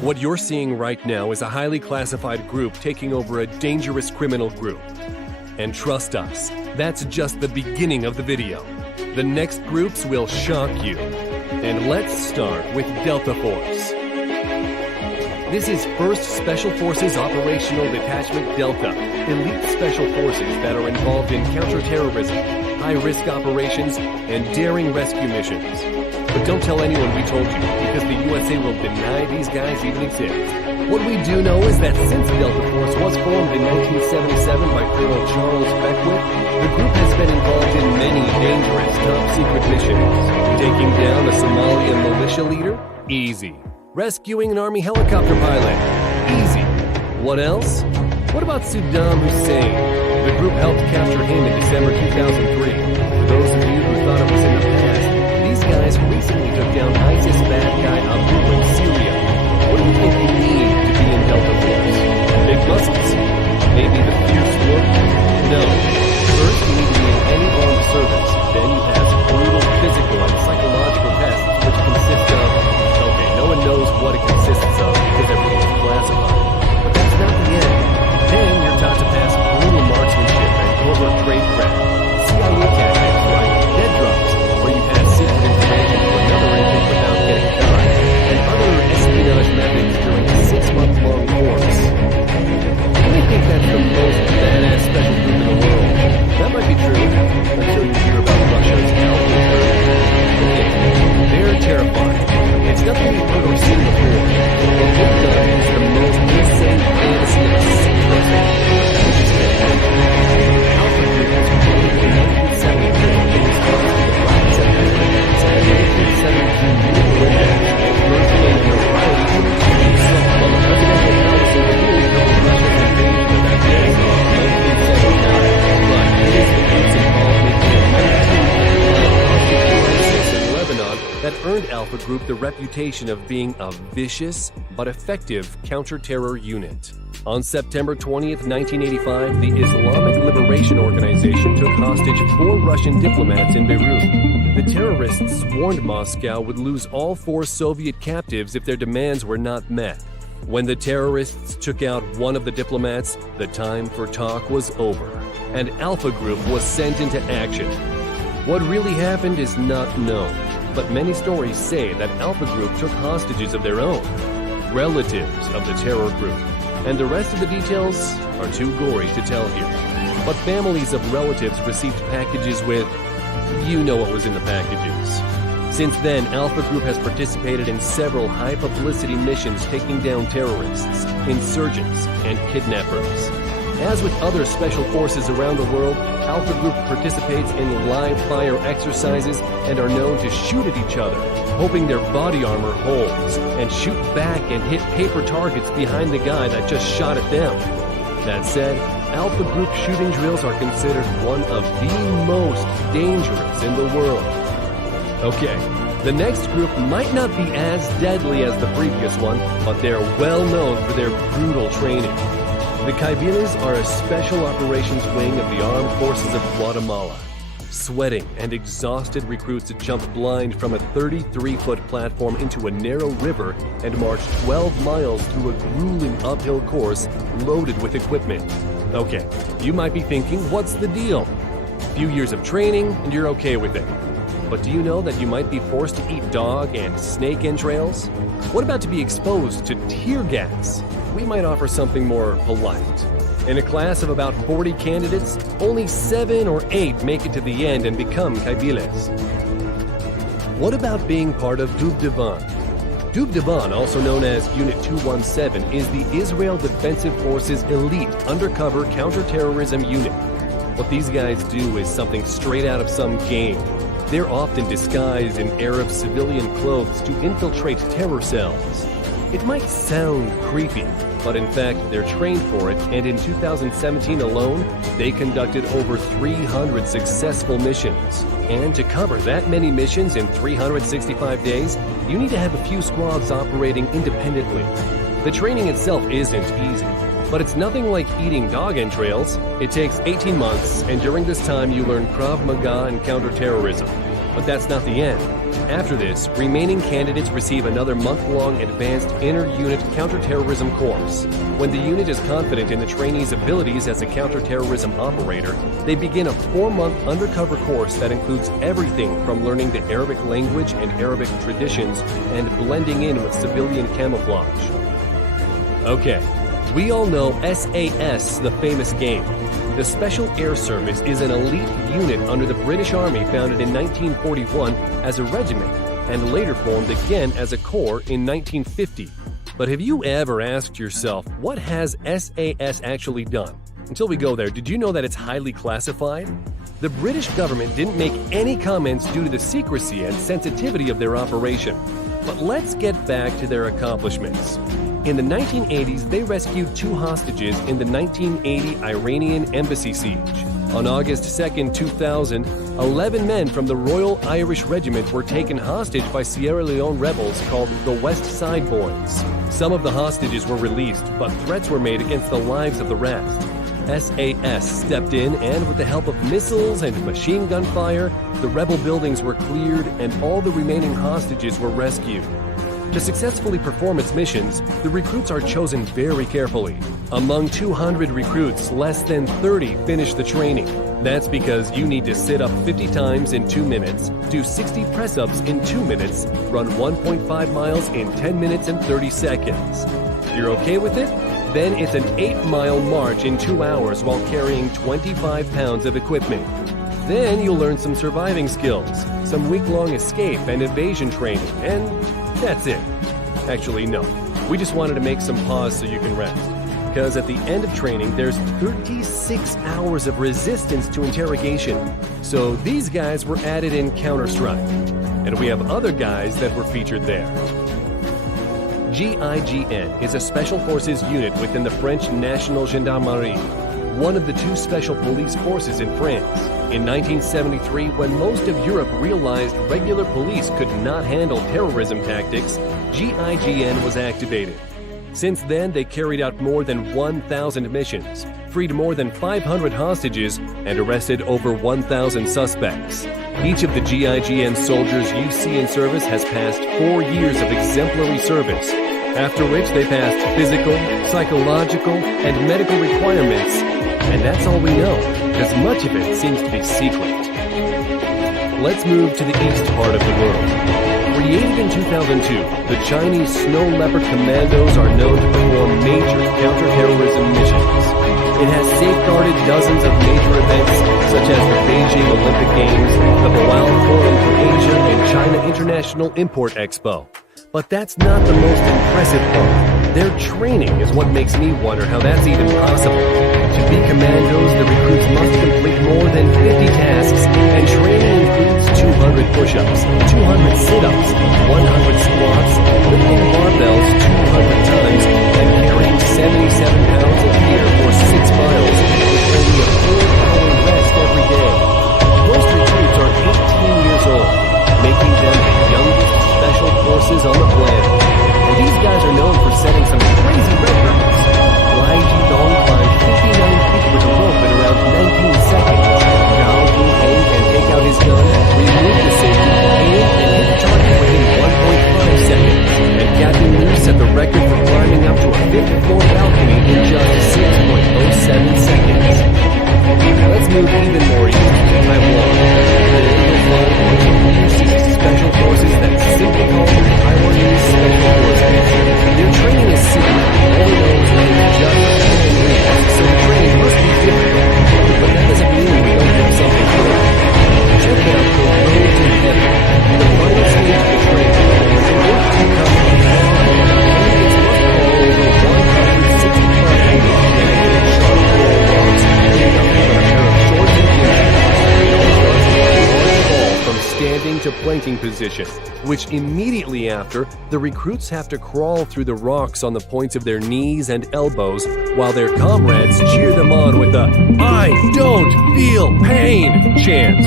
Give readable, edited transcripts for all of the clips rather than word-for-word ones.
What you're seeing right now is a highly classified group taking over a dangerous criminal group. And trust us, that's just the beginning of the video. The next groups will shock you. And let's start with Delta Force. This is 1st Special Forces Operational Detachment Delta, elite special forces that are involved in counterterrorism, high-risk operations, and daring rescue missions. But don't tell anyone we told you, because the USA will deny these guys even exist. What we do know is that since Delta Force was formed in 1977 by Colonel Charles Beckwith, the group has been involved in many dangerous top-secret missions. Taking down a Somalian militia leader? Easy. Rescuing an army helicopter pilot? Easy. What else? What about Saddam Hussein? The group helped capture him in December 2003. For those of you who thought it was in the past, these guys recently took down ISIS bad guy Abu in Syria. What do you think you need to be in Delta Force? Big muscles? Maybe the fierce look? No. First, you need to be in any armed service. Then you have brutal physical and psychological tests, which consist of... Okay, no one knows what it consists of because everything is classified. But that's not the end. Then you're taught to pass brutal marksmanship and covert tradecraft. CIA tactics like dead drops, where you pass secret information to another agent without getting caught, and other espionage methods during a 6-month-long course. You may think that's the most badass special group in the world. That might be true, until you hear about Russia's Alpha Group. They're terrifying. It's nothing you've heard or seen before. What they've done is the most insane fantasy of a secret. Alpha Group was created in 1973 in response to the Black September attacks and the 1972 Munich Olympics, and first gained notoriety for its use while the presidential palace in Kabul during Russia's invasion of Afghanistan in 1979. But it is the group's involvement in 19 in Lebanon that earned Alpha Group the reputation of being a vicious but effective counter-terror unit. On September 20th, 1985, the Islamic Liberation Organization took hostage 4 Russian diplomats in Beirut. The terrorists warned Moscow would lose all 4 Soviet captives if their demands were not met. When the terrorists took out one of the diplomats, the time for talk was over, and Alpha Group was sent into action. What really happened is not known, but many stories say that Alpha Group took hostages of their own, relatives of the terror group, and the rest of the details are too gory to tell here. But families of relatives received packages with, you know what was in the packages. Since then, Alpha Group has participated in several high-publicity missions taking down terrorists, insurgents, and kidnappers. As with other special forces around the world, Alpha Group participates in live-fire exercises and are known to shoot at each other, hoping their body armor holds, and shoot back and hit paper targets behind the guy that just shot at them. That said, Alpha Group shooting drills are considered one of the most dangerous in the world. Okay, the next group might not be as deadly as the previous one, but they're well known for their brutal training. The Caibiles are a special operations wing of the Armed Forces of Guatemala. Sweating and exhausted recruits jump blind from a 33-foot platform into a narrow river and march 12 miles through a grueling uphill course loaded with equipment. Okay, you might be thinking, what's the deal? A few years of training and you're okay with it. But do you know that you might be forced to eat dog and snake entrails? What about to be exposed to tear gas? We might offer something more polite. In a class of about 40 candidates, only 7 or 8 make it to the end and become Caibiles. What about being part of Duvdevan? Duvdevan, also known as Unit 217, is the Israel Defensive Forces elite undercover counterterrorism unit. What these guys do is something straight out of some game. They're often disguised in Arab civilian clothes to infiltrate terror cells. It might sound creepy, but in fact, they're trained for it, and in 2017 alone, they conducted over 300 successful missions. And to cover that many missions in 365 days, you need to have a few squads operating independently. The training itself isn't easy, but it's nothing like eating dog entrails. It takes 18 months, and during this time you learn Krav Maga and counterterrorism. But that's not the end. After this, remaining candidates receive another month-long advanced inter-unit counterterrorism course. When the unit is confident in the trainee's abilities as a counterterrorism operator, they begin a 4-month undercover course that includes everything from learning the Arabic language and Arabic traditions and blending in with civilian camouflage. Okay, we all know SAS, the famous game. The Special Air Service is an elite unit under the British Army founded in 1941 as a regiment and later formed again as a corps in 1950. But have you ever asked yourself, what has SAS actually done? Until we go there, did you know that it's highly classified? The British government didn't make any comments due to the secrecy and sensitivity of their operation. But let's get back to their accomplishments. In the 1980s, they rescued 2 hostages in the 1980 Iranian embassy siege. On August 2, 2000, 11 men from the Royal Irish Regiment were taken hostage by Sierra Leone rebels called the West Side Boys. Some of the hostages were released, but threats were made against the lives of the rest. SAS stepped in, and with the help of missiles and machine gun fire, the rebel buildings were cleared and all the remaining hostages were rescued. To successfully perform its missions, the recruits are chosen very carefully. Among 200 recruits, less than 30 finish the training. That's because you need to sit up 50 times in 2 minutes, do 60 press-ups in 2 minutes, run 1.5 miles in 10 minutes and 30 seconds. You're okay with it? Then it's an 8-mile march in 2 hours while carrying 25 pounds of equipment. Then you'll learn some surviving skills, some week-long escape and evasion training, and that's it. Actually, no. We just wanted to make some pause so you can rest. Because at the end of training, there's 36 hours of resistance to interrogation. So these guys were added in Counter-Strike. And we have other guys that were featured there. GIGN is a special forces unit within the French National Gendarmerie, one of the 2 special police forces in France. In 1973, when most of Europe realized regular police could not handle terrorism tactics, GIGN was activated. Since then, they carried out more than 1,000 missions, freed more than 500 hostages, and arrested over 1,000 suspects. Each of the GIGN soldiers you see in service has passed 4 years of exemplary service, after which they passed physical, psychological, and medical requirements. And that's all we know, because much of it seems to be secret. Let's move to the east part of the world. Created in 2002, the Chinese Snow Leopard Commandos are known to perform major counterterrorism missions. It has safeguarded dozens of major events, such as the Beijing Olympic Games, the Boao Forum for Asia, and China International Import Expo. But that's not the most impressive part. Their training is what makes me wonder how that's even possible. To be commandos, the recruits must complete more than 50 tasks, and training includes 200 push-ups, 200 sit-ups, 100 squats, lifting barbells 200 times, and carrying 77 pounds of gear for 6 miles, with only a 4-hour rest every day. Most recruits are 18 years old, making them the youngest special forces on the planet. And these guys are known for setting some crazy records. Lai Jidong climbed 59 feet with a rope in around 19 seconds. Zhao Yunheng can take out his gun, remove the safety, aim, and hit the target within 1.5 seconds. And Captain Liu set the record for climbing up to a 5th-floor balcony in just 6.07 seconds. Let's move even more east to Taiwan. Special forces that simply call them Taiwanese Special Forces. Their training is secret. All we know is that it's just so the training must be different. But that doesn't mean we don't have something good. Check out the Road to Heaven, the final stage of the training. The work to come from candidates must crawl over 165 feet and sharp wall rocks, in nothing but a pair of shorts and jeans. From standing to planking position, which immediately after, the recruits have to crawl through the rocks on the points of their knees and elbows while their comrades cheer them on with the "I don't feel pain" chant.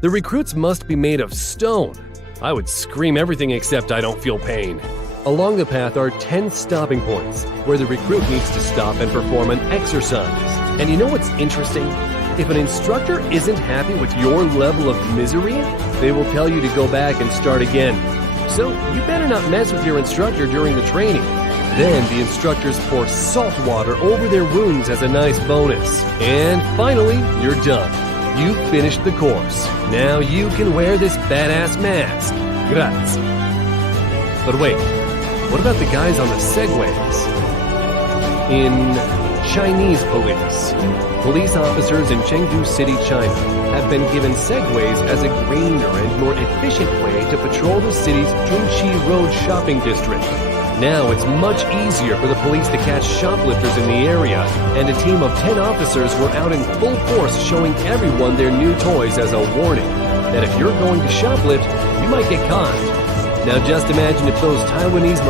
The recruits must be made of stone. I would scream everything except "I don't feel pain." Along the path are 10 stopping points, where the recruit needs to stop and perform an exercise. And you know what's interesting? If an instructor isn't happy with your level of misery, they will tell you to go back and start again. So you better not mess with your instructor during the training. Then the instructors pour salt water over their wounds as a nice bonus. And finally, you're done. You've finished the course. Now you can wear this badass mask. Grazie. But wait, what about the guys on the segways? In Chinese police, police officers in Chengdu City, China, have been given segways as a greener and more efficient way to patrol the city's Junqi Road shopping district. Now it's much easier for the police to catch shoplifters in the area, and a team of 10 officers were out in full force showing everyone their new toys as a warning that if you're going to shoplift, you might get caught. Now just imagine if those Taiwanese